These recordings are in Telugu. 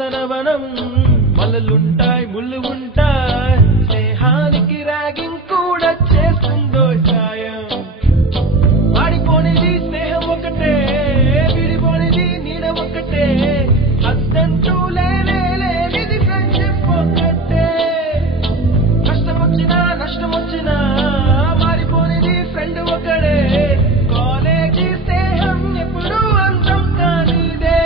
నందనవనం మల్లలుంటాయి ముళ్ళు ఉంటాయి స్నేహానికి ర్యాగింగ్ కూడా చేస్తుందో సాయం వాడిపోనిది స్నేహం ఒకటే విడిపోనిది నీడ ఒకటే అద్దంటూ లేనిది ఫ్రెండ్షిప్ ఒకటే కష్టం వచ్చినా నష్టం వచ్చినా మారిపోనిది ఫ్రెండ్ ఒకడే కాలేజీ స్నేహం ఎప్పుడు అంతం కానిదే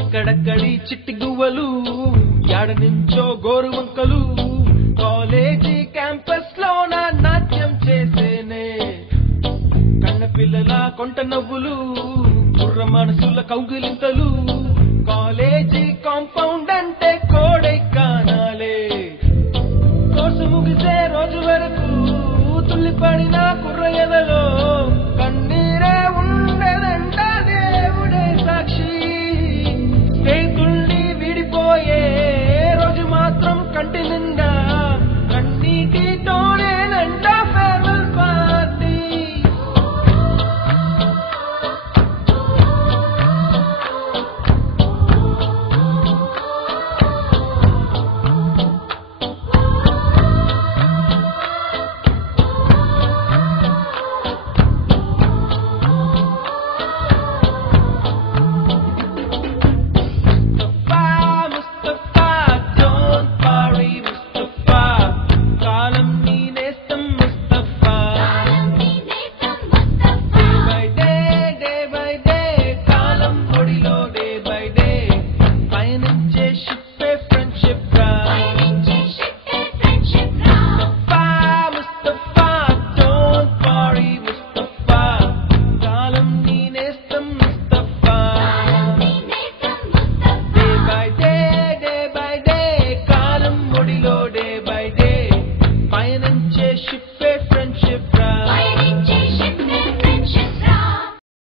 ఎక్కడక్కడి చిట్టి గువ్వలు యాడ నుంచో గోరు వంకలు కాలేజీ క్యాంపస్ లో నా నాట్యం చేసేనే కన్న పిల్లల కొంట నవ్వులు కుర్ర మనసుల కౌగిలింతలు కాలేజీ కాంపౌండ్ అంటే కోడై కానాలే కోర్సు ముగిసే రోజు వరకు తుల్లిపడిన కుర్ర ఎదలో